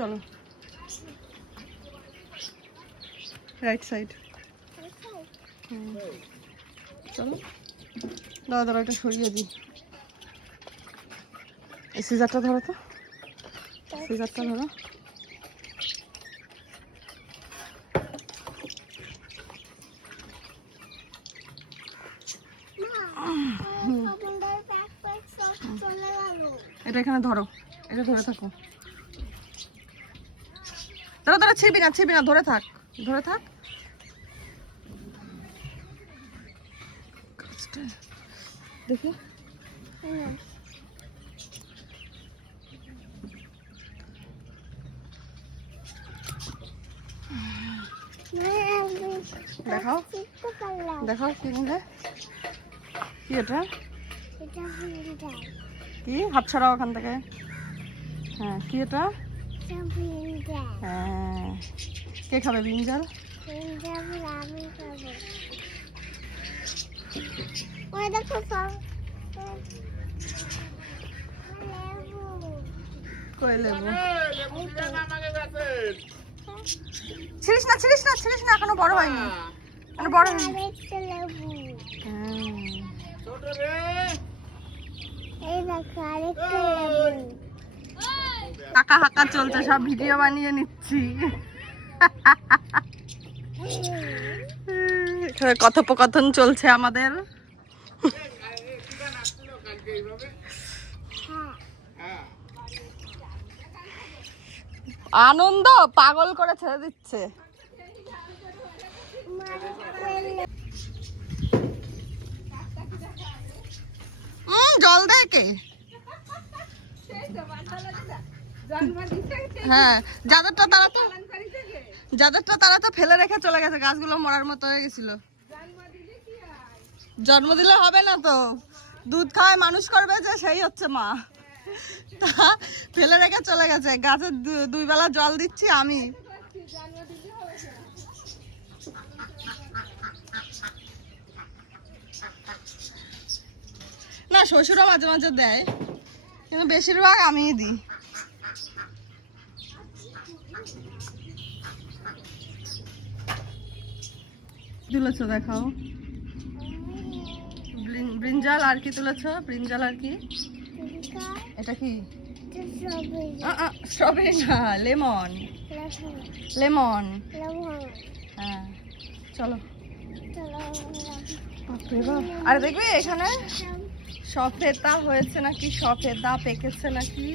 চলো right side. চলো দাদা দাঁড়া এটা সরিয়ে দিই। এই সিজারটা ধরো তো, সিজারটা ধরো। এটা এখানে ধরো, এটা ধরে থাকো। দাঁড়া দাঁড়া, ছিবি না ছিবি না, ধরে থাক ধরে থাক। দেখি দেখাও দেখাও কি নিলে, কি এটা কি, হাত ছড়াও ওখান থেকে। হ্যাঁ কি এটা, হ্যাঁ কে খাবে ব্রিঞ্জাল? কই লেবু? ছিড়িস না ছিড়িস না ছিড়িস না, এখনো বড় হয়নি, এখনো বড় হয়নি। কাকা হাকা চলছে, সব ভিডিও বানিয়ে নিচ্ছি। কথোপকথন চলছে আমাদের। আনন্দ পাগল করে ছেড়ে দিচ্ছে। জল দেয় কে? হ্যাঁ যাদেরটা তারা তো ফেলে রেখে চলে গেছে, গাছগুলো মরার মতো হয়ে গেছিল। জন্ম দিলে হবে না তো, দুধ খাওয়ায় মানুষ করবে যে সেই হচ্ছে মা। তা ফেলে রেখে চলে গেছে, গাছে 2 বেলা জল দিচ্ছি আমি। না শ্বশুরও মাঝে মাঝে দেয়, কিন্তু বেশিরভাগ আমিই দিই। তুলেছো দেখাও, ব্রিঞ্জাল আর কি তুলেছো? ব্রিঞ্জাল আর কি, এটা কি? স্ট্রবেরি না, লেমন। লেমন হ্যাঁ চলো। আর দেখবি এখানে সফেদা হয়েছে নাকি, সফেদা পেকেছে নাকি।